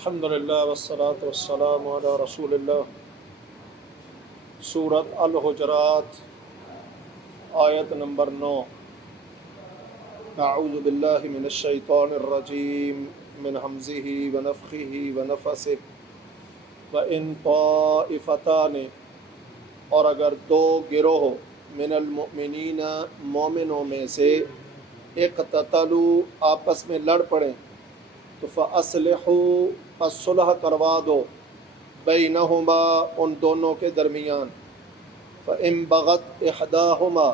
الحمدللہ والصلاة والسلام علی رسول اللہ۔ سورۃ الحجرات آیت نمبر 9۔ اعوذ باللہ من الشیطان الرجیم من حمزہ ونفخہ ونفثہ وَإِن طَائِفَتَانِ، اور اگر دو گروہ من المؤمنین مومنوں میں سے اقتتلوا آپس میں لڑ پڑیں تو فَأَصْلِحُوا پس صلح کروا دو بینہما ان دونوں کے درمیان۔ فَإِن بَغَتْ إِحْدَاهُمَا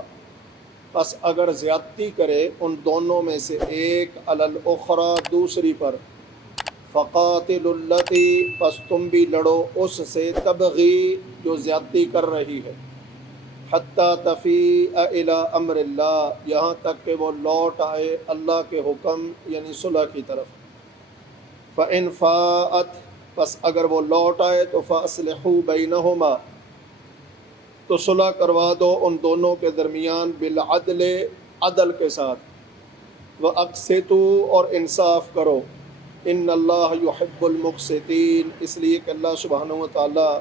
پس اگر زیادتی کرے ان دونوں میں سے ایک علی الاخری دوسری پر، فَقَاتِلُوا الَّتِي پس تم بھی لڑو اس سے تبغی جو زیادتی کر رہی ہے، حتیٰ تفیء الی امر اللہ یہاں تک کہ وہ لوٹ آئے اللہ کے حکم یعنی صلح کی طرف۔ فَإِن فَاءَتْ پس اگر وہ لوٹ آئے تو فَأَصْلِحُوا بَيْنَهُمَا تو صلح کروا دو ان دونوں کے درمیان بالعدل عدل کے ساتھ، وَأَقْسِطُوا اور انصاف کرو، ان اللہ یحب المقسطین اس لیے کہ اللہ سبحانہ و تعالیٰ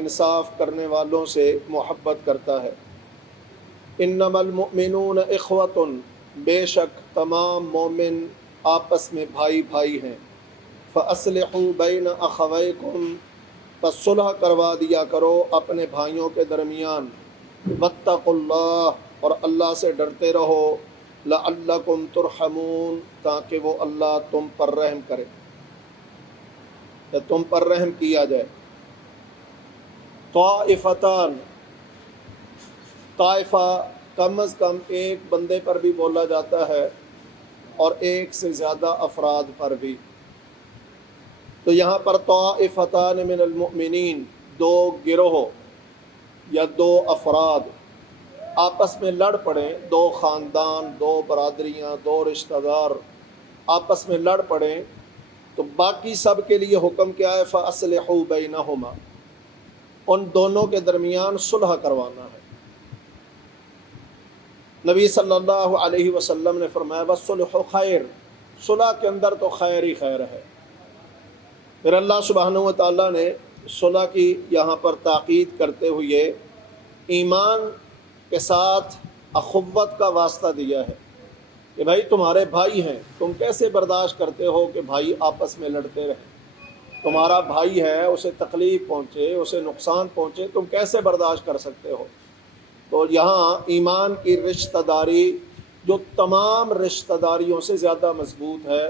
انصاف کرنے والوں سے محبت کرتا ہے۔ انما المؤمنون اخوۃ بے شک تمام مومن آپس میں بھائی بھائی ہیں۔ فَأَصْلِحُوا بَيْنَ أَخَوَيْكُمْ پس صلح کروا دیا کرو اپنے بھائیوں کے درمیان۔ وَاتَّقُوا اللَّهَ اور اللہ سے ڈرتے رہو، لَعَلَّكُمْ تُرْحَمُونَ تاکہ وہ اللہ تم پر رحم کرے یا تم پر رحم کیا جائے۔ طائفتان، طائفہ کم از کم ایک بندے پر بھی بولا جاتا ہے اور ایک سے زیادہ افراد پر بھی۔ تو یہاں پر طائفتان من المؤمنین دو گروہ یا دو افراد آپس میں لڑ پڑیں، دو خاندان، دو برادریاں، دو رشتہ دار آپس میں لڑ پڑیں تو باقی سب کے لیے حکم کیا ہے؟ فَأَصْلِحُوا بَيْنَهُمَا ان دونوں کے درمیان صلح کروانا ہے۔ نبی صلی اللہ علیہ وسلم نے فرمایا وَالصُّلْحُ خَيْرٌ صلح کے اندر تو خیر ہی خیر ہے۔ پھر اللہ سبحانہ و تعالیٰ نے صلح کی یہاں پر تاکید کرتے ہوئے ایمان کے ساتھ اخوت کا واسطہ دیا ہے کہ بھائی تمہارے بھائی ہیں، تم کیسے برداشت کرتے ہو کہ بھائی آپس میں لڑتے رہیں؟ تمہارا بھائی ہے، اسے تکلیف پہنچے، اسے نقصان پہنچے، تم کیسے برداشت کر سکتے ہو؟ تو یہاں ایمان کی رشتہ داری جو تمام رشتہ داریوں سے زیادہ مضبوط ہے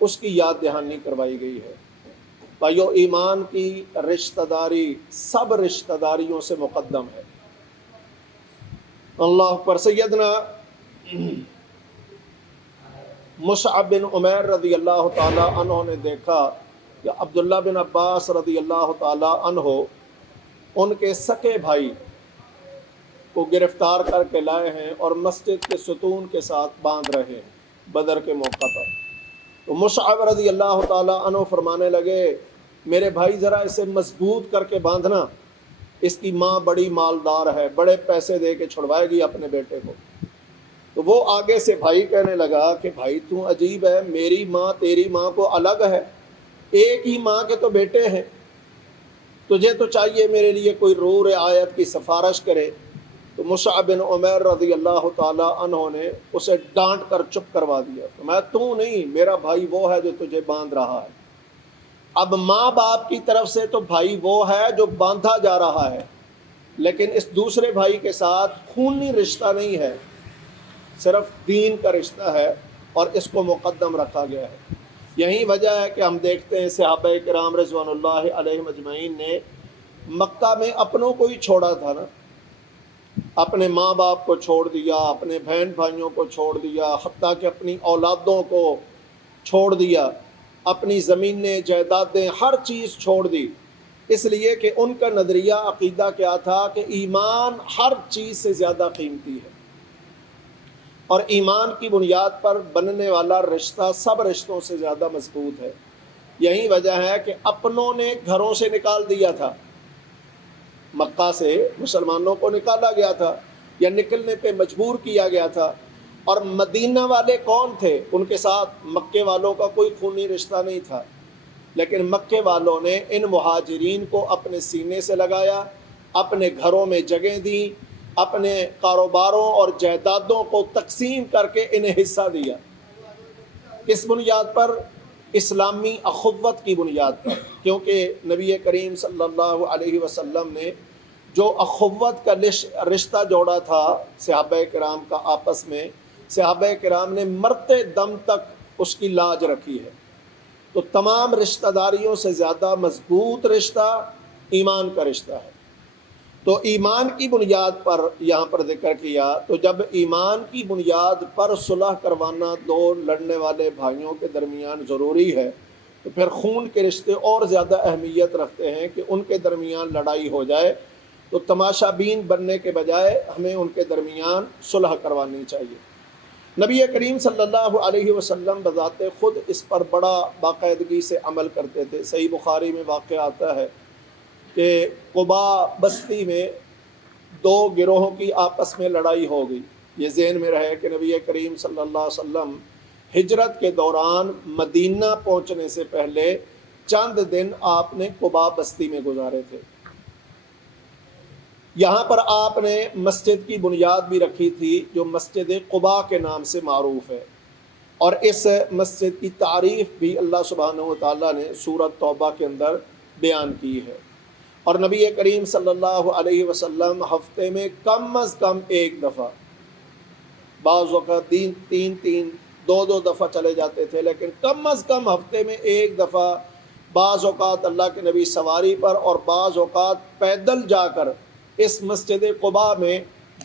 اس کی یاد دہانی کروائی گئی ہے۔ بھائیو ایمان کی رشتہ داری سب رشتہ داریوں سے مقدم ہے۔ اللہ پر سیدنا مصعب بن عمیر رضی اللہ تعالی عنہ نے دیکھا کہ عبداللہ بن عباس رضی اللہ تعالی عنہ ان کے سکے بھائی کو گرفتار کر کے لائے ہیں اور مسجد کے ستون کے ساتھ باندھ رہے ہیں بدر کے موقع پر۔ تو مصعب رضی اللہ تعالی عنہ فرمانے لگے میرے بھائی ذرا اسے مضبوط کر کے باندھنا، اس کی ماں بڑی مالدار ہے، بڑے پیسے دے کے چھڑوائے گی اپنے بیٹے کو۔ تو وہ آگے سے بھائی کہنے لگا کہ بھائی تو عجیب ہے، میری ماں تیری ماں کو الگ ہے، ایک ہی ماں کے تو بیٹے ہیں، تجھے تو چاہیے میرے لیے کوئی رو رعایت کی سفارش کرے۔ تو مصعب بن عمیر رضی اللہ تعالی عنہ نے اسے ڈانٹ کر چپ کروا دیا، میں تو نہیں، میرا بھائی وہ ہے جو تجھے باندھ رہا ہے۔ اب ماں باپ کی طرف سے تو بھائی وہ ہے جو باندھا جا رہا ہے، لیکن اس دوسرے بھائی کے ساتھ خونی رشتہ نہیں ہے، صرف دین کا رشتہ ہے اور اس کو مقدم رکھا گیا ہے۔ یہی وجہ ہے کہ ہم دیکھتے ہیں صحابہ کرام رضوان اللہ علیہم اجمعین نے مکہ میں اپنوں کو ہی چھوڑا تھا نا، اپنے ماں باپ کو چھوڑ دیا، اپنے بہن بھائیوں کو چھوڑ دیا، حتیٰ کہ اپنی اولادوں کو چھوڑ دیا، اپنی زمینیں جائیدادیں ہر چیز چھوڑ دی، اس لیے کہ ان کا نظریہ عقیدہ کیا تھا کہ ایمان ہر چیز سے زیادہ قیمتی ہے اور ایمان کی بنیاد پر بننے والا رشتہ سب رشتوں سے زیادہ مضبوط ہے۔ یہی وجہ ہے کہ اپنوں نے گھروں سے نکال دیا تھا، مکہ سے مسلمانوں کو نکالا گیا تھا یا نکلنے پہ مجبور کیا گیا تھا، اور مدینہ والے کون تھے؟ ان کے ساتھ مکے والوں کا کوئی خونی رشتہ نہیں تھا، لیکن مکے والوں نے ان مہاجرین کو اپنے سینے سے لگایا، اپنے گھروں میں جگہ دیں، اپنے کاروباروں اور جائیدادوں کو تقسیم کر کے انہیں حصہ دیا۔ کس بنیاد پر؟ اسلامی اخوت کی بنیاد پر، کیونکہ نبی کریم صلی اللہ علیہ وسلم نے جو اخوت کا رشتہ جوڑا تھا صحابہ کرام کا آپس میں، صحابہ کرام نے مرتے دم تک اس کی لاج رکھی ہے۔ تو تمام رشتہ داریوں سے زیادہ مضبوط رشتہ ایمان کا رشتہ ہے۔ تو ایمان کی بنیاد پر یہاں پر ذکر کیا، تو جب ایمان کی بنیاد پر صلح کروانا دو لڑنے والے بھائیوں کے درمیان ضروری ہے، تو پھر خون کے رشتے اور زیادہ اہمیت رکھتے ہیں کہ ان کے درمیان لڑائی ہو جائے تو تماشا بین بننے کے بجائے ہمیں ان کے درمیان صلح کروانی چاہیے۔ نبی کریم صلی اللہ علیہ وسلم بذات خود اس پر بڑا باقاعدگی سے عمل کرتے تھے۔ صحیح بخاری میں واقعہ آتا ہے کہ قبا بستی میں دو گروہوں کی آپس میں لڑائی ہو گئی۔ یہ ذہن میں رہے کہ نبی کریم صلی اللہ علیہ وسلم ہجرت کے دوران مدینہ پہنچنے سے پہلے چند دن آپ نے قبا بستی میں گزارے تھے۔ یہاں پر آپ نے مسجد کی بنیاد بھی رکھی تھی جو مسجد قبا کے نام سے معروف ہے، اور اس مسجد کی تعریف بھی اللہ سبحانہ و تعالیٰ نے سورۃ توبہ کے اندر بیان کی ہے۔ اور نبی کریم صلی اللہ علیہ وسلم ہفتے میں کم از کم ایک دفعہ، بعض اوقات تین دو دفعہ چلے جاتے تھے، لیکن کم از کم ہفتے میں ایک دفعہ، بعض اوقات اللہ کے نبی سواری پر اور بعض اوقات پیدل جا کر اس مسجد قبا میں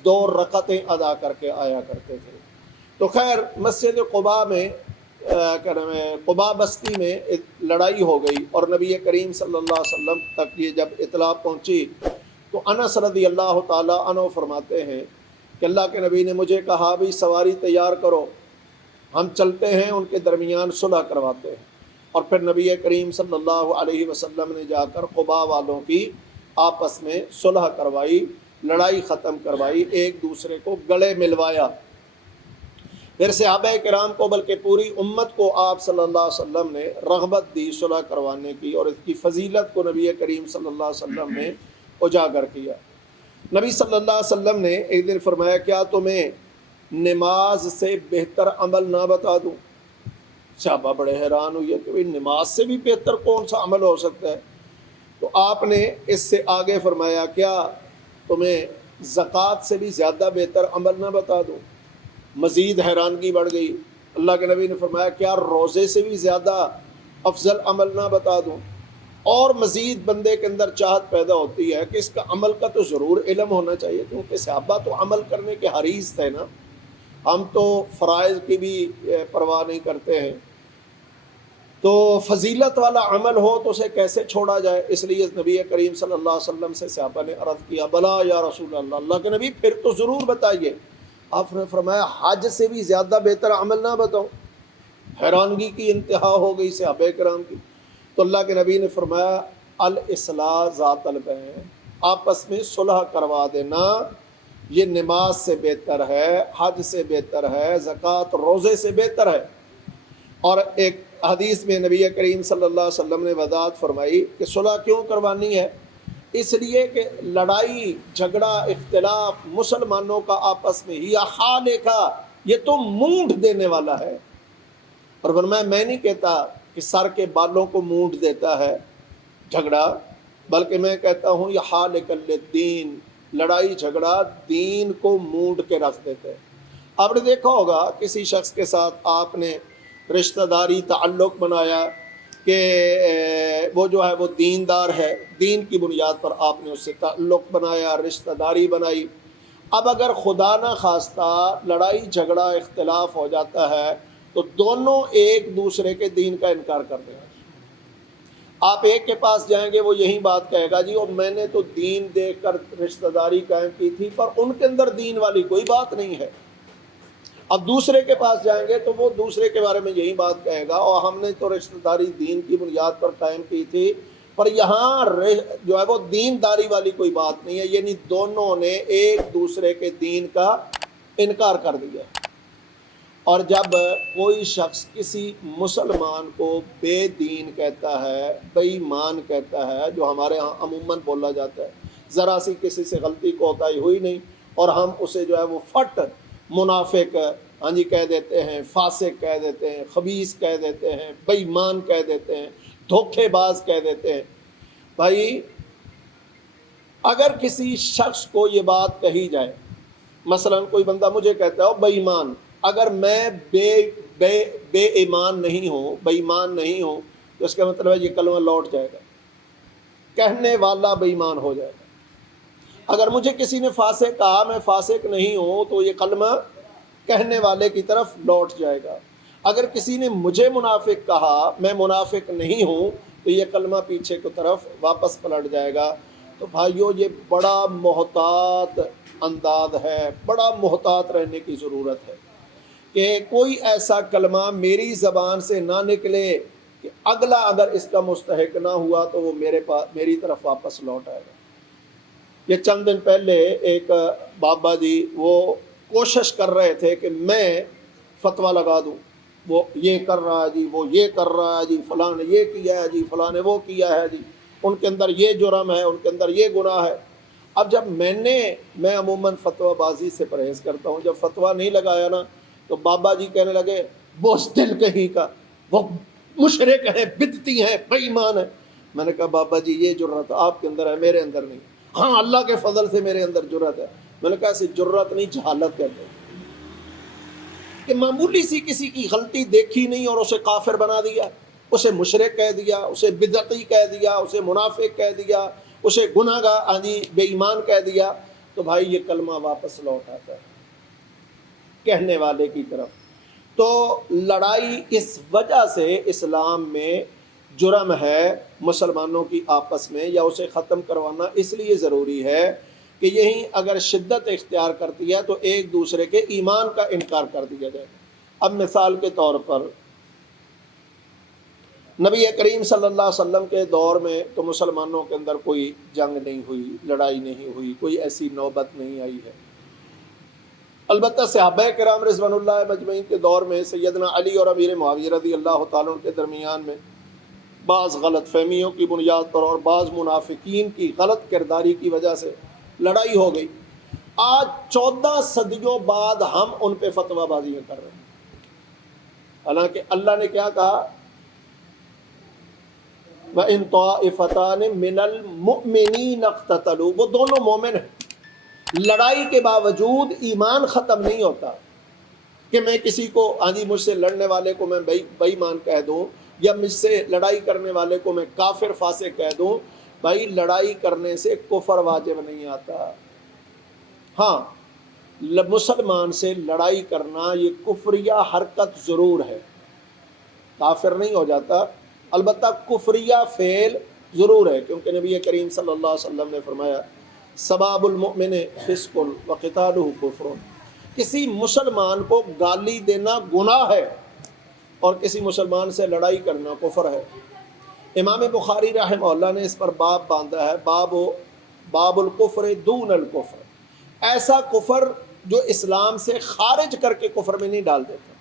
2 رکعتیں ادا کر کے آیا کرتے تھے۔ تو خیر مسجد قبا میں قبا بستی میں لڑائی ہو گئی، اور نبی کریم صلی اللہ علیہ وسلم تک یہ جب اطلاع پہنچی تو انس رضی اللہ تعالیٰ عنہ فرماتے ہیں کہ اللہ کے نبی نے مجھے کہا بھی سواری تیار کرو، ہم چلتے ہیں ان کے درمیان صلح کرواتے ہیں۔ اور پھر نبی کریم صلی اللہ علیہ وسلم نے جا کر قبا والوں کی آپس میں صلح کروائی، لڑائی ختم کروائی، ایک دوسرے کو گلے ملوایا۔ پھر صحابہ کرام کو بلکہ پوری امت کو آپ صلی اللہ علیہ وسلم نے رغبت دی صلح کروانے کی، اور اس کی فضیلت کو نبی کریم صلی اللہ علیہ وسلم نے اجاگر کیا۔ نبی صلی اللہ علیہ وسلم نے ایک دن فرمایا کیا تمہیں نماز سے بہتر عمل نہ بتا دوں؟ صحابہ بڑے حیران ہوئے کہ نماز سے بھی بہتر کون سا عمل ہو سکتا ہے؟ تو آپ نے اس سے آگے فرمایا کیا تمہیں زکوٰۃ سے بھی زیادہ بہتر عمل نہ بتا دوں؟ مزید حیرانگی بڑھ گئی۔ اللہ کے نبی نے فرمایا کیا روزے سے بھی زیادہ افضل عمل نہ بتا دوں؟ اور مزید بندے کے اندر چاہت پیدا ہوتی ہے کہ اس کا عمل کا تو ضرور علم ہونا چاہیے، کیونکہ صحابہ تو عمل کرنے کے حریص تھے نا، ہم تو فرائض کی بھی پرواہ نہیں کرتے ہیں، تو فضیلت والا عمل ہو تو اسے کیسے چھوڑا جائے؟ اس لیے نبی کریم صلی اللہ علیہ وسلم سے صحابہ نے عرض کیا بلا یا رسول اللہ، اللہ کے نبی پھر تو ضرور بتائیے۔ آپ نے فرمایا حج سے بھی زیادہ بہتر عمل نہ بتاؤں؟ حیرانگی کی انتہا ہو گئی صحابہ کرام کی۔ تو اللہ کے نبی نے فرمایا الاصلاح ذات البین، آپس میں صلح کروا دینا یہ نماز سے بہتر ہے، حج سے بہتر ہے، زکوٰۃ روزے سے بہتر ہے۔ اور ایک حدیث میں نبی کریم صلی اللہ علیہ وسلم نے وضاحت فرمائی کہ صلح کیوں کروانی ہے؟ اس لیے کہ لڑائی جھگڑا اختلاف مسلمانوں کا آپس میں ہی خالقہ، یہ تو مونڈ دینے والا ہے۔ اور فرمایا میں نہیں کہتا کہ سر کے بالوں کو مونڈ دیتا ہے جھگڑا، بلکہ میں کہتا ہوں یہ خالق الدین، لڑائی جھگڑا دین کو مونڈ کے رکھ دیتے ہیں۔ آپ نے دیکھا ہوگا کسی شخص کے ساتھ آپ نے رشتہ داری تعلق بنایا کہ وہ جو ہے وہ دیندار ہے، دین کی بنیاد پر آپ نے اس سے تعلق بنایا، رشتہ داری بنائی۔ اب اگر خدا نہ خواستہ لڑائی جھگڑا اختلاف ہو جاتا ہے تو دونوں ایک دوسرے کے دین کا انکار کر دیں گے۔ آپ ایک کے پاس جائیں گے وہ یہی بات کہے گا جی اور میں نے تو دین دیکھ کر رشتہ داری قائم کی تھی، پر ان کے اندر دین والی کوئی بات نہیں ہے۔ اب دوسرے کے پاس جائیں گے تو وہ دوسرے کے بارے میں یہی بات کہے گا اور ہم نے تو رشتہ داری دین کی بنیاد پر قائم کی تھی، پر یہاں جو ہے وہ دینداری والی کوئی بات نہیں ہے، یعنی دونوں نے ایک دوسرے کے دین کا انکار کر دیا۔ اور جب کوئی شخص کسی مسلمان کو بے دین کہتا ہے، بے ایمان کہتا ہے، جو ہمارے ہاں عموماً بولا جاتا ہے، ذرا سی کسی سے غلطی کوتاہی ہوئی نہیں اور ہم اسے جو ہے وہ فٹ منافق ہاں جی کہہ دیتے ہیں، فاسق کہہ دیتے ہیں، خبیث کہہ دیتے ہیں، بے ایمان کہہ دیتے ہیں، دھوکے باز کہہ دیتے ہیں۔ بھائی اگر کسی شخص کو یہ بات کہی جائے، مثلا کوئی بندہ مجھے کہتا ہے بے ایمان، اگر میں بے ایمان نہیں ہوں، بے ایمان نہیں ہوں، تو اس کا مطلب ہے یہ کلمہ لوٹ جائے گا، کہنے والا بے ایمان ہو جائے گا۔ اگر مجھے کسی نے فاسق کہا، میں فاسق نہیں ہوں، تو یہ کلمہ کہنے والے کی طرف لوٹ جائے گا۔ اگر کسی نے مجھے منافق کہا، میں منافق نہیں ہوں، تو یہ کلمہ پیچھے کی طرف واپس پلٹ جائے گا۔ تو بھائیو یہ بڑا محتاط انداز ہے، بڑا محتاط رہنے کی ضرورت ہے کہ کوئی ایسا کلمہ میری زبان سے نہ نکلے کہ اگلا اگر اس کا مستحق نہ ہوا تو وہ میری طرف واپس لوٹ آئے گا۔ یہ چند دن پہلے ایک بابا جی وہ کوشش کر رہے تھے کہ میں فتویٰ لگا دوں، وہ یہ کر رہا ہے جی، وہ یہ کر رہا ہے جی، فلاں نے یہ کیا ہے جی، فلاں نے وہ کیا ہے جی، ان کے اندر یہ جرم ہے، ان کے اندر یہ گناہ ہے۔ اب جب میں عموماً فتویٰ بازی سے پرہیز کرتا ہوں، جب فتویٰ نہیں لگایا نا تو بابا جی کہنے لگے بوزدل کہیں کا، وہ مشرک ہے، بدعتی ہے، بے ایمان ہے۔ میں نے کہا بابا جی یہ جرات آپ کے اندر ہے، میرے اندر نہیں۔ ہاں اللہ کے فضل سے میرے اندر جرات ہے۔ میں نے کہا ایسی جرات نہیں، جہالت کہتے ہیں کہ معمولی سی کسی کی غلطی دیکھی نہیں اور اسے کافر بنا دیا، اسے مشرک کہہ دیا، اسے بدعتی کہہ دیا، اسے منافق کہہ دیا، اسے گناہگار بے ایمان کہہ دیا، تو بھائی یہ کلمہ واپس لوٹ آتا ہے کہنے والے کی طرف۔ تو لڑائی اس وجہ سے اسلام میں جرم ہے مسلمانوں کی آپس میں، یا اسے ختم کروانا اس لیے ضروری ہے کہ یہی اگر شدت اختیار کرتی ہے تو ایک دوسرے کے ایمان کا انکار کر دیا جائے۔ اب مثال کے طور پر نبی کریم صلی اللہ علیہ وسلم کے دور میں تو مسلمانوں کے اندر کوئی جنگ نہیں ہوئی، لڑائی نہیں ہوئی، کوئی ایسی نوبت نہیں آئی ہے۔ البتہ صحابہ کرام رضوان اللہ مجمعین کے دور میں سیدنا علی اور امیر معاویہ رضی اللہ تعالیٰ عنہ کے درمیان میں بعض غلط فہمیوں کی بنیاد پر اور بعض منافقین کی غلط کرداری کی وجہ سے لڑائی ہو گئی۔ آج 14 صدیوں بعد ہم ان پہ فتویٰ بازیاں کر رہے ہیں، حالانکہ اللہ نے کیا کہا، وَإِن طَائِفَتَانِ مِنَ الْمُؤْمِنِينَ اقْتَتَلُوا، وہ دونوں مومن ہیں۔ لڑائی کے باوجود ایمان ختم نہیں ہوتا کہ میں کسی کو مجھ سے لڑنے والے کو میں بے ایمان کہہ دوں، یا مجھ سے لڑائی کرنے والے کو میں کافر فاسق کہہ دوں۔ بھائی لڑائی کرنے سے کفر واجب نہیں آتا۔ ہاں مسلمان سے لڑائی کرنا یہ کفریہ حرکت ضرور ہے، کافر نہیں ہو جاتا، البتہ کفریہ فعل ضرور ہے، کیونکہ نبی کریم صلی اللہ علیہ وسلم نے فرمایا سباب المؤمن فسق وقتالہ کفر، کسی مسلمان کو گالی دینا گناہ ہے اور کسی مسلمان سے لڑائی کرنا کفر ہے۔ امام بخاری رحمہ اللہ نے اس پر باب باندھا ہے، باب الکفر دون الکفر، ایسا کفر جو اسلام سے خارج کر کے کفر میں نہیں ڈال دیتا،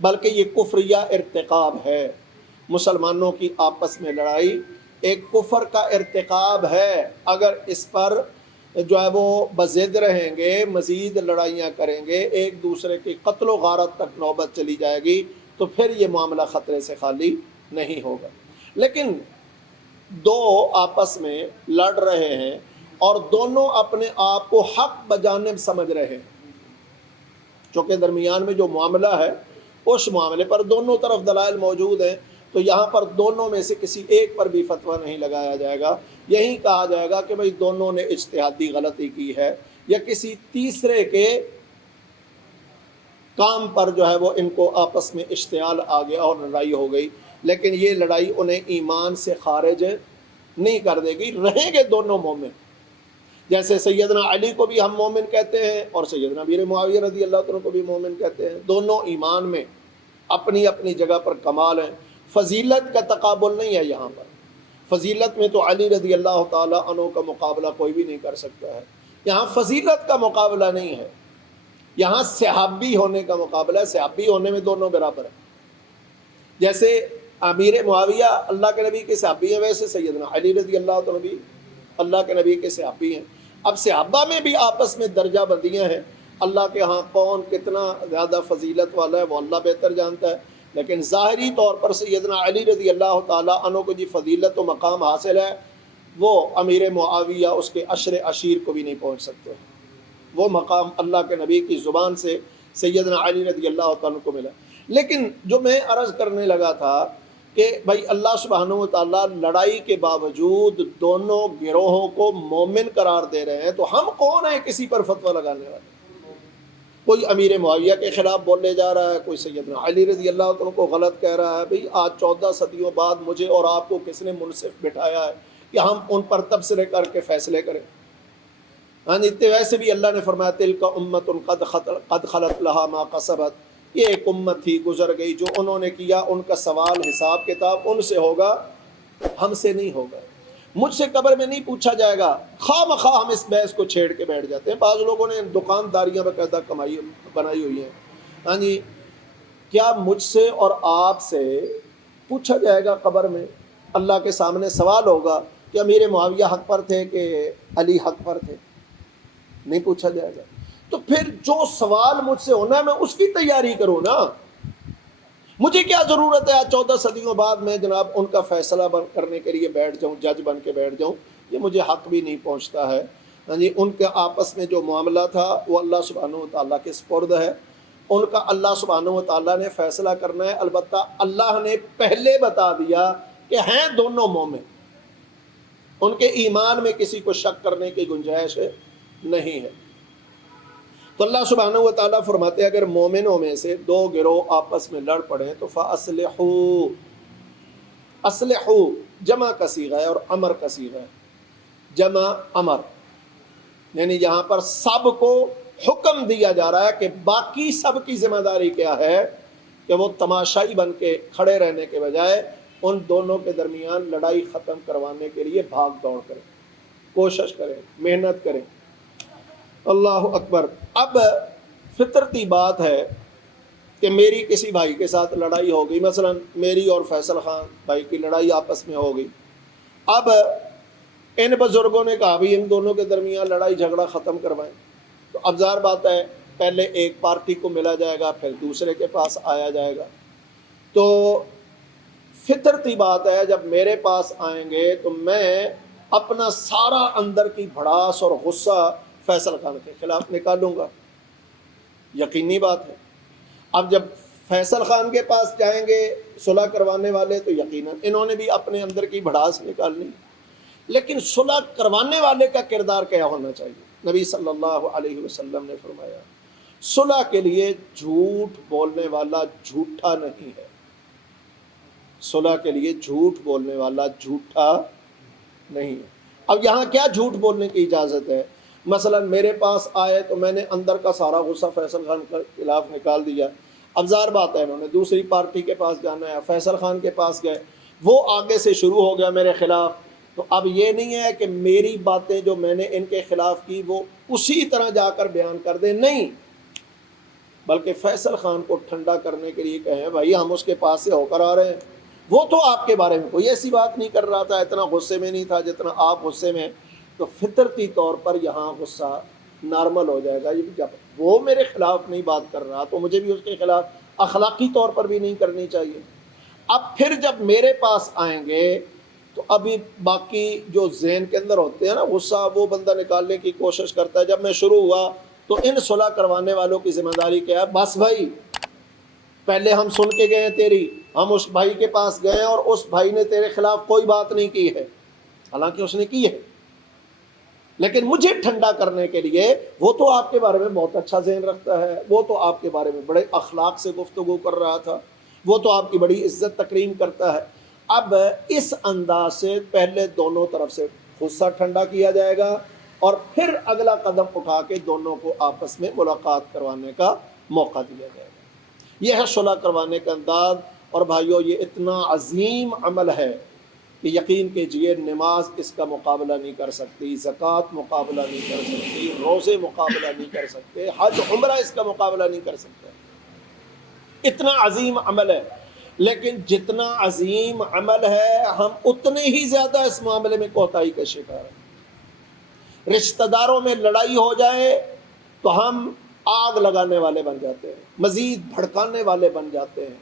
بلکہ یہ کفریہ ارتکاب ہے۔ مسلمانوں کی آپس میں لڑائی ایک کفر کا ارتکاب ہے۔ اگر اس پر جو ہے وہ بضد رہیں گے، مزید لڑائیاں کریں گے، ایک دوسرے کی قتل و غارت تک نوبت چلی جائے گی، تو پھر یہ معاملہ خطرے سے خالی نہیں ہوگا۔ لیکن دو آپس میں لڑ رہے ہیں اور دونوں اپنے آپ کو حق بجانب سمجھ رہے ہیں، چونکہ درمیان میں جو معاملہ ہے اس معاملے پر دونوں طرف دلائل موجود ہیں، تو یہاں پر دونوں میں سے کسی ایک پر بھی فتویٰ نہیں لگایا جائے گا۔ یہی کہا جائے گا کہ بھئی دونوں نے اجتہادی غلطی کی ہے، یا کسی تیسرے کے کام پر جو ہے وہ ان کو آپس میں اشتعال آ گیا اور لڑائی ہو گئی، لیکن یہ لڑائی انہیں ایمان سے خارج نہیں کر دے گی، رہیں گے دونوں مومن۔ جیسے سیدنا علی کو بھی ہم مومن کہتے ہیں اور سیدنا امیر معاویہ رضی اللہ عنہ کو بھی مومن کہتے ہیں، دونوں ایمان میں اپنی اپنی جگہ پر کمال ہیں۔ فضیلت کا تقابل نہیں ہے یہاں پر، فضیلت میں تو علی رضی اللہ تعالیٰ عنہ کا مقابلہ کوئی بھی نہیں کر سکتا ہے، یہاں فضیلت کا مقابلہ نہیں ہے۔ یہاں صحابی ہونے کا مقابلہ ہے، صحابی ہونے میں دونوں برابر ہیں۔ جیسے امیر معاویہ اللہ کے نبی کے صحابی ہیں، ویسے سیدنا علی رضی اللہ عنہ بھی اللہ کے نبی کے صحابی ہیں۔ اب صحابہ میں بھی آپس میں درجہ بندیاں ہیں، اللہ کے ہاں کون کتنا زیادہ فضیلت والا ہے وہ اللہ بہتر جانتا ہے، لیکن ظاہری طور پر سیدنا علی رضی اللہ تعالیٰ عنہ کو جی فضیلت و مقام حاصل ہے، وہ امیر معاویہ اس کے عشر عشیر کو بھی نہیں پہنچ سکتے۔ وہ مقام اللہ کے نبی کی زبان سے سیدنا علی رضی اللہ تعالیٰ کو ملا۔ لیکن جو میں عرض کرنے لگا تھا کہ بھائی اللہ سبحانہ و تعالیٰ لڑائی کے باوجود دونوں گروہوں کو مومن قرار دے رہے ہیں، تو ہم کون ہیں کسی پر فتویٰ لگانے والے؟ کوئی امیر معاویہ کے خلاف بولنے جا رہا ہے، کوئی سیدنا علی رضی اللہ عنہ کو غلط کہہ رہا ہے۔ بھئی آج 14 صدیوں بعد مجھے اور آپ کو کس نے منصف بٹھایا ہے کہ ہم ان پر تبصرے کر کے فیصلے کریں؟ ہاں جی، ویسے بھی اللہ نے فرمایا تلک امت قد خلت لہا ما کسبت، یہ ایک امت تھی گزر گئی، جو انہوں نے کیا ان کا سوال حساب کتاب ان سے ہوگا، ہم سے نہیں ہوگا۔ مجھ سے قبر میں نہیں پوچھا جائے گا، خواہ مخواہ ہم اس بحث کو چھیڑ کے بیٹھ جاتے ہیں۔ بعض لوگوں نے دکانداریاں باقاعدہ بنائی ہوئی ہیں۔ ہاں جی، کیا مجھ سے اور آپ سے پوچھا جائے گا قبر میں؟ اللہ کے سامنے سوال ہوگا کہ امیر معاویہ حق پر تھے کہ علی حق پر تھے؟ نہیں پوچھا جائے گا۔ تو پھر جو سوال مجھ سے ہونا ہے میں اس کی تیاری کروں نا۔ مجھے کیا ضرورت ہے آج 14 صدیوں بعد میں جناب ان کا فیصلہ کرنے کے لیے بیٹھ جاؤں، جج بن کے بیٹھ جاؤں؟ یہ مجھے حق بھی نہیں پہنچتا ہے۔ ہاں جی، ان کے آپس میں جو معاملہ تھا وہ اللہ سبحانہ و تعالیٰ کے سپرد ہے، ان کا اللہ سبحانہ و تعالیٰ نے فیصلہ کرنا ہے۔ البتہ اللہ نے پہلے بتا دیا کہ ہیں دونوں مومن، ان کے ایمان میں کسی کو شک کرنے کی گنجائش نہیں ہے۔ تو اللہ سبحانہ و تعالیٰ فرماتے ہیں اگر مومنوں میں سے دو گروہ آپس میں لڑ پڑیں تو فَأَصْلِحُوا، اصلحوا جمع کا صیغہ ہے اور امر کا صیغہ ہے، جمع امر، یعنی یہاں پر سب کو حکم دیا جا رہا ہے کہ باقی سب کی ذمہ داری کیا ہے کہ وہ تماشائی بن کے کھڑے رہنے کے بجائے ان دونوں کے درمیان لڑائی ختم کروانے کے لیے بھاگ دوڑ کریں، کوشش کریں، محنت کریں۔ اللہ اکبر۔ اب فطرتی بات ہے کہ میری کسی بھائی کے ساتھ لڑائی ہو گئی، مثلا میری اور فیصل خان بھائی کی لڑائی آپس میں ہو گئی۔ اب ان بزرگوں نے کہا بھی ان دونوں کے درمیان لڑائی جھگڑا ختم کروائیں، تو اب ظاہر بات ہے پہلے ایک پارٹی کو ملا جائے گا، پھر دوسرے کے پاس آیا جائے گا۔ تو فطرتی بات ہے جب میرے پاس آئیں گے تو میں اپنا سارا اندر کی بھڑاس اور غصہ فیصل خان کے خلاف نکالوں گا، یقینی بات ہے۔ اب جب فیصل خان کے پاس جائیں گے صلح کروانے والے تو یقیناً انہوں نے بھی اپنے اندر کی بھڑاس نکالنی، لیکن صلح کروانے والے کا کردار کیا ہونا چاہیے؟ نبی صلی اللہ علیہ وسلم نے فرمایا صلح کے لیے جھوٹ بولنے والا جھوٹا نہیں ہے، صلح کے لیے جھوٹ بولنے والا جھوٹا نہیں ہے۔ اب یہاں کیا جھوٹ بولنے کی اجازت ہے؟ مثلا میرے پاس آئے تو میں نے اندر کا سارا غصہ فیصل خان کے خلاف نکال دیا، اب ظاہر بات ہے انہوں نے دوسری پارٹی کے پاس جانا ہے، فیصل خان کے پاس گئے، وہ آگے سے شروع ہو گیا میرے خلاف، تو اب یہ نہیں ہے کہ میری باتیں جو میں نے ان کے خلاف کی وہ اسی طرح جا کر بیان کر دیں، نہیں، بلکہ فیصل خان کو ٹھنڈا کرنے کے لیے کہیں بھائی ہم اس کے پاس سے ہو کر آ رہے ہیں، وہ تو آپ کے بارے میں کوئی ایسی بات نہیں کر رہا تھا، اتنا غصے میں نہیں تھا جتنا آپ غصے میں، تو فطرتی طور پر یہاں غصہ نارمل ہو جائے گا۔ جب وہ میرے خلاف نہیں بات کر رہا تو مجھے بھی اس کے خلاف اخلاقی طور پر بھی نہیں کرنی چاہیے۔ اب پھر جب میرے پاس آئیں گے تو ابھی باقی جو ذہن کے اندر ہوتے ہیں نا غصہ، وہ بندہ نکالنے کی کوشش کرتا ہے۔ جب میں شروع ہوا تو ان صلح کروانے والوں کی ذمہ داری کیا ہے؟ بس بھائی پہلے ہم سن کے گئے ہیں تیری، ہم اس بھائی کے پاس گئے اور اس بھائی نے تیرے خلاف کوئی بات نہیں کی ہے، حالانکہ اس نے کی ہے، لیکن مجھے ٹھنڈا کرنے کے لیے وہ تو آپ کے بارے میں بہت اچھا ذہن رکھتا ہے، وہ تو آپ کے بارے میں بڑے اخلاق سے گفتگو کر رہا تھا، وہ تو آپ کی بڑی عزت تکریم کرتا ہے۔ اب اس انداز سے پہلے دونوں طرف سے غصہ ٹھنڈا کیا جائے گا اور پھر اگلا قدم اٹھا کے دونوں کو آپس میں ملاقات کروانے کا موقع دیا جائے گا۔ یہ ہے صلح کروانے کا انداز، اور بھائیو یہ اتنا عظیم عمل ہے کہ یقین کیجئے نماز اس کا مقابلہ نہیں کر سکتی، زکوٰۃ مقابلہ نہیں کر سکتی، روزے مقابلہ نہیں کر سکتے، حج عمرہ اس کا مقابلہ نہیں کر سکتے، اتنا عظیم عمل ہے۔ لیکن جتنا عظیم عمل ہے ہم اتنے ہی زیادہ اس معاملے میں کوتاہی کا شکار ہیں۔ رشتہ داروں میں لڑائی ہو جائے تو ہم آگ لگانے والے بن جاتے ہیں، مزید بھڑکانے والے بن جاتے ہیں،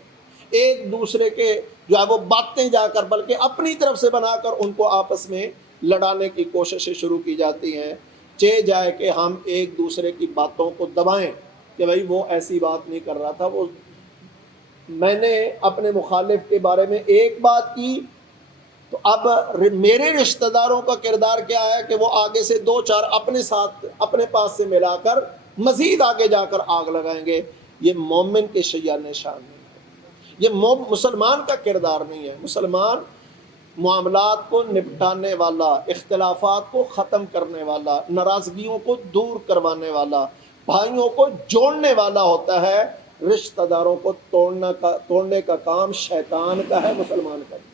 ایک دوسرے کے جو ہے وہ باتیں جا کر بلکہ اپنی طرف سے بنا کر ان کو آپس میں لڑانے کی کوششیں شروع کی جاتی ہیں، چہ جائے کہ ہم ایک دوسرے کی باتوں کو دبائیں کہ بھائی وہ ایسی بات نہیں کر رہا تھا، وہ میں نے اپنے مخالف کے بارے میں ایک بات کی تو اب میرے رشتہ داروں کا کردار کیا ہے کہ وہ آگے سے دو چار اپنے ساتھ اپنے پاس سے ملا کر مزید آگے جا کر آگ لگائیں گے۔ یہ مومن کے شیان شان نہیں ہے، یہ مسلمان کا کردار نہیں ہے۔ مسلمان معاملات کو نپٹانے والا، اختلافات کو ختم کرنے والا، ناراضگیوں کو دور کروانے والا، بھائیوں کو جوڑنے والا ہوتا ہے۔ رشتہ داروں کو توڑنے کا کام شیطان کا ہے، مسلمان کا نہیں۔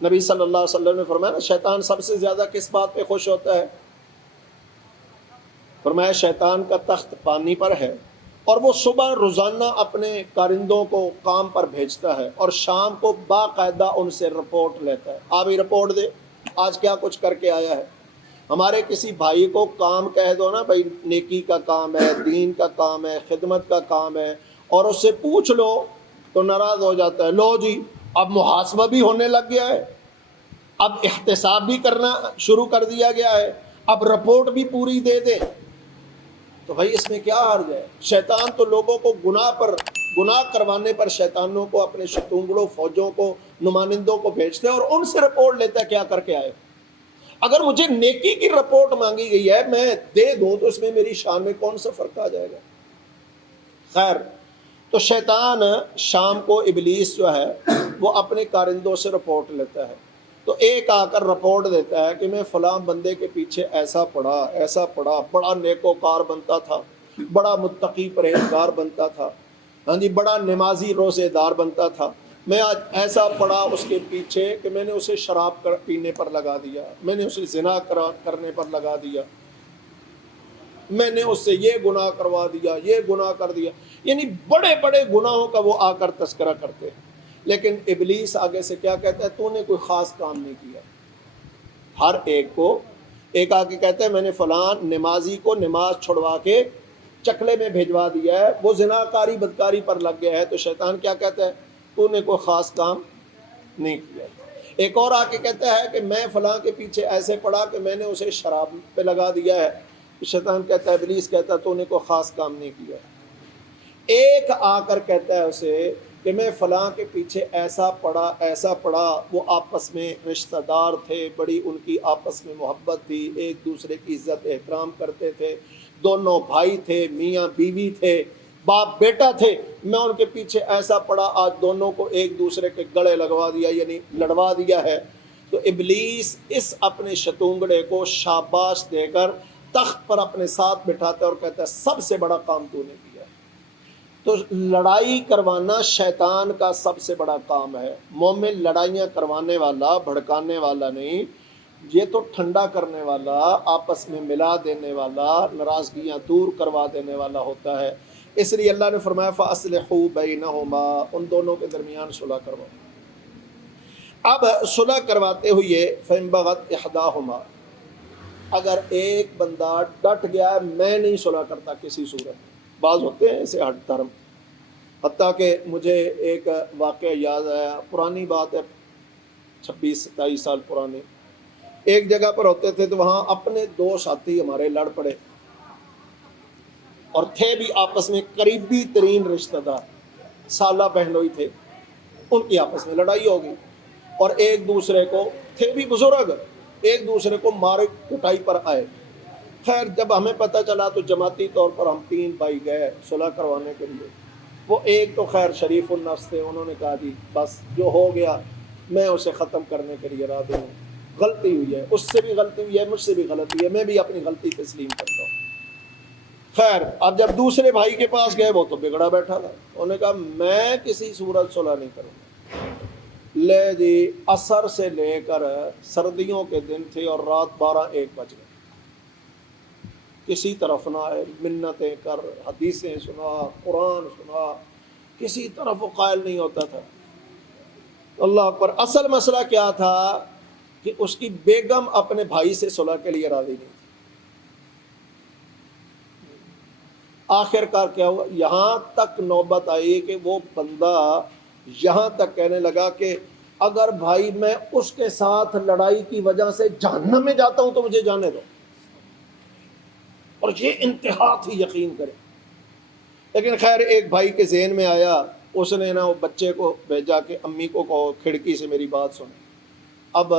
نبی صلی اللہ علیہ وسلم نے فرمایا شیطان سب سے زیادہ کس بات پہ خوش ہوتا ہے؟ فرمایا شیطان کا تخت پانی پر ہے اور وہ صبح روزانہ اپنے کارندوں کو کام پر بھیجتا ہے اور شام کو باقاعدہ ان سے رپورٹ لیتا ہے، آپ ہی رپورٹ دے آج کیا کچھ کر کے آیا ہے۔ ہمارے کسی بھائی کو کام کہہ دو نا، بھائی نیکی کا کام ہے، دین کا کام ہے، خدمت کا کام ہے، اور اس سے پوچھ لو تو ناراض ہو جاتا ہے، لو جی اب محاسبہ بھی ہونے لگ گیا ہے، اب احتساب بھی کرنا شروع کر دیا گیا ہے، اب رپورٹ بھی پوری دے دیں۔ تو بھائی اس میں کیا حرج ہے؟ شیطان تو لوگوں کو گناہ کروانے پر شیطانوں کو، اپنے شتونگڑوں فوجوں کو، نمائندوں کو بھیجتے ہیں اور ان سے رپورٹ لیتا ہے کیا کر کے آئے۔ اگر مجھے نیکی کی رپورٹ مانگی گئی ہے میں دے دوں تو اس میں میری شان میں کون سا فرق آ جائے گا؟ خیر، تو شیطان شام کو ابلیس جو ہے وہ اپنے کارندوں سے رپورٹ لیتا ہے، تو ایک آ کر رپورٹ دیتا ہے کہ میں فلاں بندے کے پیچھے ایسا پڑا، بڑا نیکوکار بنتا تھا، بڑا متقی پرہیزگار بنتا تھا، ہاں جی، بڑا نمازی روزے دار بنتا تھا، میں آج ایسا پڑا اس کے پیچھے کہ میں نے اسے شراب پینے پر لگا دیا، میں نے اسے زنا کرنے پر لگا دیا، میں نے اس سے یہ گناہ کروا دیا، یہ گناہ کر دیا، یعنی بڑے بڑے گناہوں کا وہ آ کر تذکرہ کرتے ہیں۔ لیکن ابلیس آگے سے کیا کہتا ہے؟ تو نے کوئی خاص کام نہیں کیا۔ ہر ایک آگے کہتا ہے میں نے فلاں نمازی کو نماز چھڑوا کے چکلے میں بھیجوا دیا ہے، وہ زناکاری بدکاری پر لگ گیا ہے، تو شیطان کیا کہتا ہے؟ تو نے کوئی خاص کام نہیں کیا۔ ایک اور آ کے کہتا ہے کہ میں فلاں کے پیچھے ایسے پڑا کہ میں نے اسے شراب پہ لگا دیا ہے، شیطان کہتا ہے، ابلیس کہتا ہے تو نے کوئی خاص کام نہیں کیا۔ ایک آ کر کہتا ہے اسے کہ میں فلاں کے پیچھے ایسا پڑا، وہ آپس میں رشتہ دار تھے، بڑی ان کی آپس میں محبت تھی، ایک دوسرے کی عزت احترام کرتے تھے، دونوں بھائی تھے، میاں بیوی تھے، باپ بیٹا تھے، میں ان کے پیچھے ایسا پڑا، آج دونوں کو ایک دوسرے کے گلے لگوا دیا، یعنی لڑوا دیا ہے۔ تو ابلیس اس اپنے شتونگڑے کو شاباش دے کر تخت پر اپنے ساتھ بٹھاتا ہے اور کہتا ہے سب سے بڑا کام تو نے کیا۔ تو لڑائی کروانا شیطان کا سب سے بڑا کام ہے۔ مومن لڑائیاں کروانے والا، بھڑکانے والا نہیں، یہ تو ٹھنڈا کرنے والا، آپس میں ملا دینے والا، ناراضگیاں دور کروا دینے والا ہوتا ہے۔ اس لیے اللہ نے فرمایا فَأَصْلِحُوا بَيْنَهُمَا، ان دونوں کے درمیان صلح کرواؤ۔ اب صلح کرواتے ہوئے فَإِن بَغَتْ إِحْدَاهُمَا، اگر ایک بندہ ڈٹ گیا ہے میں نہیں صلح کرتا کسی صورت میں، بعض ہوتے ہیں ایسے ہٹ دھرم، حتیٰ کہ مجھے ایک واقعہ یاد آیا، پرانی بات ہے، 26-27 سال پرانے، ایک جگہ پر ہوتے تھے تو وہاں اپنے دو ساتھی ہمارے لڑ پڑے اور تھے بھی آپس میں قریبی ترین رشتہ دار، سالہ بہنوئی تھے، ان کی آپس میں لڑائی ہو گئی اور ایک دوسرے کو، تھے بھی بزرگ، ایک دوسرے کو مارے کٹائی پر آئے۔ خیر جب ہمیں پتہ چلا تو جماعتی طور پر ہم 3 بھائی گئے صلح کروانے کے لیے۔ وہ ایک تو خیر شریف النفس تھے، انہوں نے کہا جی بس جو ہو گیا میں اسے ختم کرنے کے لیے راضی ہوں، غلطی ہوئی ہے، اس سے بھی غلطی ہوئی ہے، مجھ سے بھی غلطی ہے، میں بھی اپنی غلطی تسلیم کرتا ہوں۔ خیر اب جب دوسرے بھائی کے پاس گئے وہ تو بگڑا بیٹھا تھا، انہوں نے کہا میں کسی صورت صلح نہیں کروں گا، لے جی عصر سے لے کر سردیوں کے دن تھے اور رات 12-1 بج گئے، کسی طرف نہ آئے، منتیں کر، حدیثیں سنا، قرآن سنا، کسی طرف وہ قائل نہیں ہوتا تھا۔ اللہ اکبر۔ اصل مسئلہ کیا تھا کہ اس کی بیگم اپنے بھائی سے صلح کے لیے راضی نہیں تھی۔ آخر کار کیا ہوا، یہاں تک نوبت آئی کہ وہ بندہ یہاں تک کہنے لگا کہ اگر بھائی میں اس کے ساتھ لڑائی کی وجہ سے جہنم میں جاتا ہوں تو مجھے جانے دو، اور یہ انتہا تھی، یقین کریں۔ لیکن خیر ایک بھائی کے ذہن میں آیا، اس نے نا وہ بچے کو بھیجا کہ امی کو کہو کھڑکی سے میری بات سن۔ اب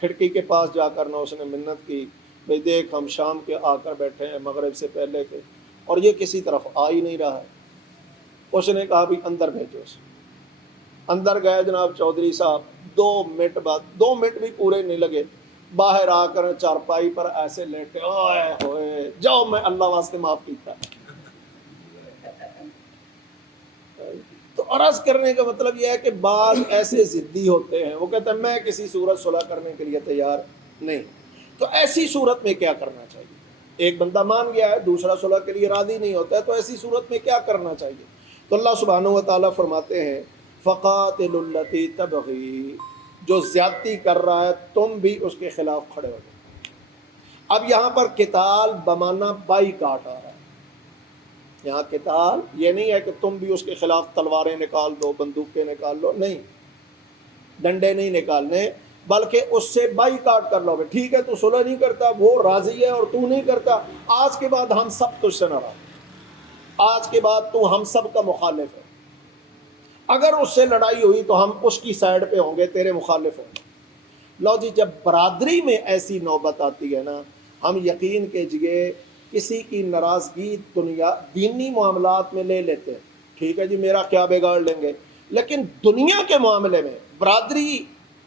کھڑکی کے پاس جا کر نا اس نے منت کی، بھئی دیکھ ہم شام کے آ کر بیٹھے ہیں مغرب سے پہلے کے، اور یہ کسی طرف آ ہی نہیں رہا ہے۔ اس نے کہا بھی اندر بھیجو اسے۔ اندر گئے جناب چودھری صاحب، 2 منٹ بعد، 2 منٹ بھی پورے نہیں لگے، باہر آ کر چارپائی پر ایسے لیٹے، اوئے ہوئے جاؤ میں اللہ واسطے معاف کیتا۔ تو عرض کرنے کا مطلب یہ ہے کہ بعض ایسے ضدی ہوتے ہیں، وہ کہتے ہیں میں کسی صورت صلح کرنے کے لیے تیار نہیں۔ تو ایسی صورت میں کیا کرنا چاہیے؟ ایک بندہ مان گیا ہے، دوسرا صلح کے لیے راضی نہیں ہوتا ہے، تو ایسی صورت میں کیا کرنا چاہیے؟ تو اللہ سبحانہ و تعالیٰ فرماتے ہیں فَقَاتِلُوا الَّتِي تَبْغِي، جو زیادتی کر رہا ہے تم بھی اس کے خلاف کھڑے ہو جاؤ۔ اب یہاں پر قتال بمانا بائی کاٹ آ رہا ہے۔ یہاں قتال یہ نہیں ہے کہ تم بھی اس کے خلاف تلواریں نکال دو، بندوقیں نکال لو، نہیں، ڈنڈے نہیں نکالنے، بلکہ اس سے بائی کاٹ کر لو گے۔ ٹھیک ہے تو صلح نہیں کرتا، وہ راضی ہے اور تو نہیں کرتا، آج کے بعد ہم سب تجھ سے ناراض، آج کے بعد تو ہم سب کا مخالف ہے۔ اگر اس سے لڑائی ہوئی تو ہم اس کی سائڈ پہ ہوں گے، تیرے مخالف ہوں گے۔ لو جی، جب برادری میں ایسی نوبت آتی ہے نا، ہم یقین کیجئے کسی کی ناراضگی دنیا دینی معاملات میں لے لیتے ہیں، ٹھیک ہے جی میرا کیا بگاڑ لیں گے، لیکن دنیا کے معاملے میں، برادری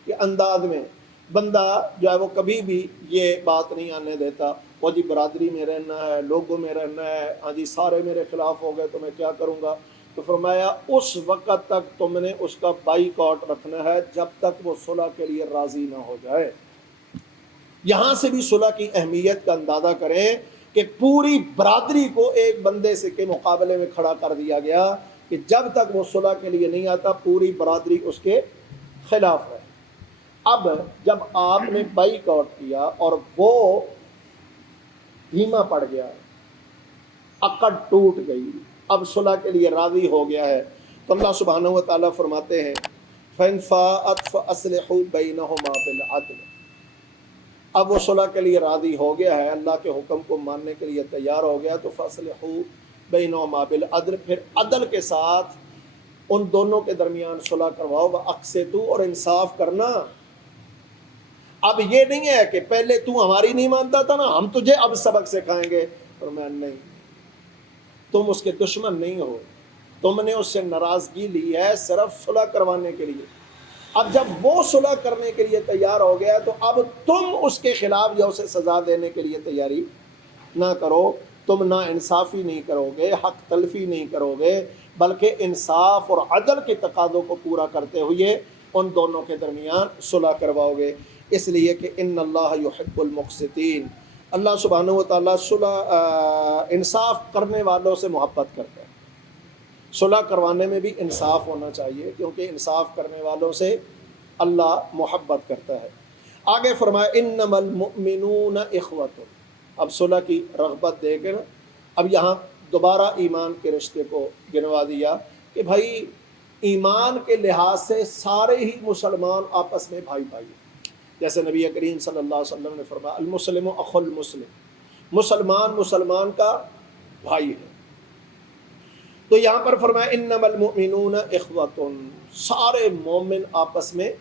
کے انداز میں بندہ جو ہے وہ کبھی بھی یہ بات نہیں آنے دیتا، وہ جی برادری میں رہنا ہے، لوگوں میں رہنا ہے، ہاں جی سارے میرے خلاف ہو گئے تو میں کیا کروں گا۔ تو فرمایا اس وقت تک تم نے اس کا بائی کاٹ رکھنا ہے جب تک وہ صلح کے لیے راضی نہ ہو جائے۔ یہاں سے بھی صلح کی اہمیت کا اندازہ کریں کہ پوری برادری کو ایک بندے سے کے مقابلے میں کھڑا کر دیا گیا کہ جب تک وہ صلح کے لیے نہیں آتا پوری برادری اس کے خلاف ہے۔ اب جب آپ نے بائی کاٹ کیا اور وہ دھیما پڑ گیا، عقد ٹوٹ گئی، اب صلح کے لیے راضی ہو گیا ہے، تو اللہ سبحانہ و تعالیٰ فرماتے ہیں فَإِنْ فَاءَتْ فَأَصْلِحُوا بَيْنَهُمَا بِالْعَدْلِ۔ اب وہ صلح کے لیے راضی ہو گیا ہے، اللہ کے حکم کو ماننے کے لیے تیار ہو گیا، تو فَأَصْلِحُوا بَيْنَهُمَا بِالْعَدْلِ، پھر عدل کے ساتھ ان دونوں کے درمیان صلح کرواؤ، وَأَقْسِطُوا، اور انصاف کرنا۔ اب یہ نہیں ہے کہ پہلے تو ہماری نہیں مانتا تھا نا، ہم تجھے اب سبق سکھائیں گے، اور میں نہیں، تم اس کے دشمن نہیں ہو، تم نے اس سے ناراضگی لی ہے صرف صلح کروانے کے لیے۔ اب جب وہ صلح کرنے کے لیے تیار ہو گیا تو اب تم اس کے خلاف یا اسے سزا دینے کے لیے تیاری نہ کرو، تم نا انصافی نہیں کرو گے، حق تلفی نہیں کرو گے، بلکہ انصاف اور عدل کے تقاضوں کو پورا کرتے ہوئے ان دونوں کے درمیان صلح کرواؤ گے، اس لیے کہ ان اللہ یحب المقسطین، اللہ سبحانہ و تعالیٰ صلح انصاف کرنے والوں سے محبت کرتا ہے۔ صلح کروانے میں بھی انصاف ہونا چاہیے، کیونکہ انصاف کرنے والوں سے اللہ محبت کرتا ہے۔ آگے فرمایا انما المؤمنون اخوۃ، اب صلح کی رغبت دے کر اب یہاں دوبارہ ایمان کے رشتے کو گنوا دیا کہ بھائی ایمان کے لحاظ سے سارے ہی مسلمان آپس میں بھائی بھائی ہیں۔ جیسے نبی کریم صلی اللہ علیہ وسلم نے فرمایا المسلم اخو المسلم، مسلمان مسلمان کا بھائی ہے۔ تو یہاں پر فرمایا انما المؤمنون اخوۃ، سارے مومن آپس میں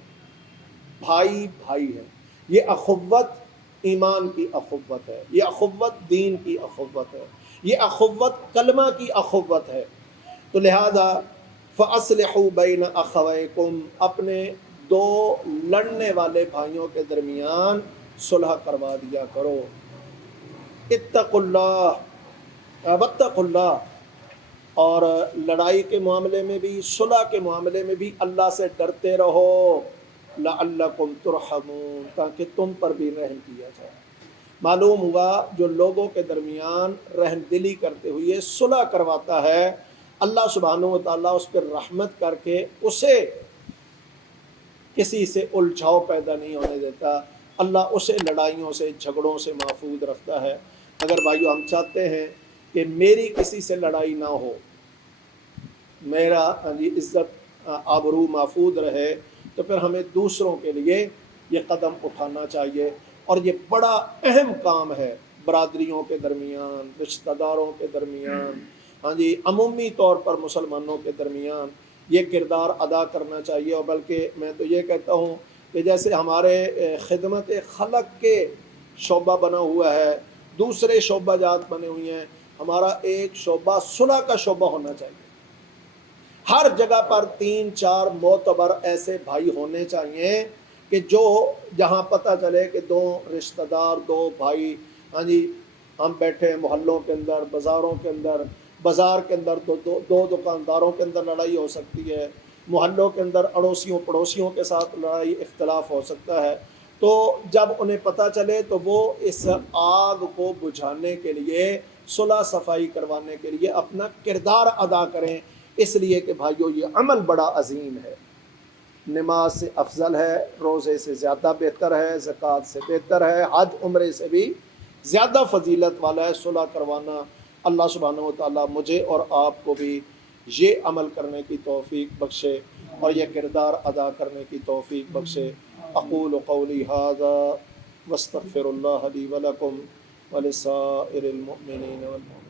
بھائی بھائی ہیں۔ یہ اخوت ایمان کی اخوت ہے، یہ اخوت دین کی اخوت ہے، یہ اخوت کلمہ کی اخوت ہے۔ تو لہذا فَأَصْلِحُوا بَيْنَ أَخَوَيْكُمْ، اپنے دو لڑنے والے بھائیوں کے درمیان صلح کروا دیا کرو۔ اتقوا اللہ واتقوا اللہ، اور لڑائی کے معاملے میں بھی، صلح کے معاملے میں بھی اللہ سے ڈرتے رہو، لعلکم ترحمون، تاکہ تم پر بھی رحم کیا جائے۔ معلوم ہوا جو لوگوں کے درمیان رحم دلی کرتے ہوئے صلح کرواتا ہے، اللہ سبحانہ و تعالیٰ اس پر رحمت کر کے اسے کسی سے الجھاؤ پیدا نہیں ہونے دیتا، اللہ اسے لڑائیوں سے، جھگڑوں سے محفوظ رکھتا ہے۔ اگر بھائیو ہم چاہتے ہیں کہ میری کسی سے لڑائی نہ ہو، میرا عزت آبرو محفوظ رہے، تو پھر ہمیں دوسروں کے لیے یہ قدم اٹھانا چاہیے، اور یہ بڑا اہم کام ہے برادریوں کے درمیان، رشتہ داروں کے درمیان، عمومی طور پر مسلمانوں کے درمیان یہ کردار ادا کرنا چاہیے۔ اور بلکہ میں تو یہ کہتا ہوں کہ جیسے ہمارے خدمت خلق کے شعبہ بنا ہوا ہے، دوسرے شعبہ جات بنے ہوئے ہیں، ہمارا ایک شعبہ صلح کا شعبہ ہونا چاہیے۔ ہر جگہ پر 3-4 معتبر ایسے بھائی ہونے چاہیے کہ جو جہاں پتہ چلے کہ دو رشتہ دار، دو بھائی، ہم بیٹھے ہیں محلوں کے اندر، بازاروں کے اندر، بازار کے اندر دو دکانداروں کے اندر لڑائی ہو سکتی ہے، محلوں کے اندر اڑوسیوں پڑوسیوں کے ساتھ لڑائی اختلاف ہو سکتا ہے۔ تو جب انہیں پتہ چلے تو وہ اس آگ کو بجھانے کے لیے، صلح صفائی کروانے کے لیے اپنا کردار ادا کریں، اس لیے کہ بھائیو یہ عمل بڑا عظیم ہے، نماز سے افضل ہے، روزے سے زیادہ بہتر ہے، زکوٰۃ سے بہتر ہے، حج عمرے سے بھی زیادہ فضیلت والا ہے صلح کروانا۔ اللہ سبحانہ و تعالیٰ مجھے اور آپ کو بھی یہ عمل کرنے کی توفیق بخشے اور یہ کردار ادا کرنے کی توفیق بخشے۔ اقول قولی ھذا واستغفر اللہ لی ولکم ولسائر المؤمنین والمؤمنات۔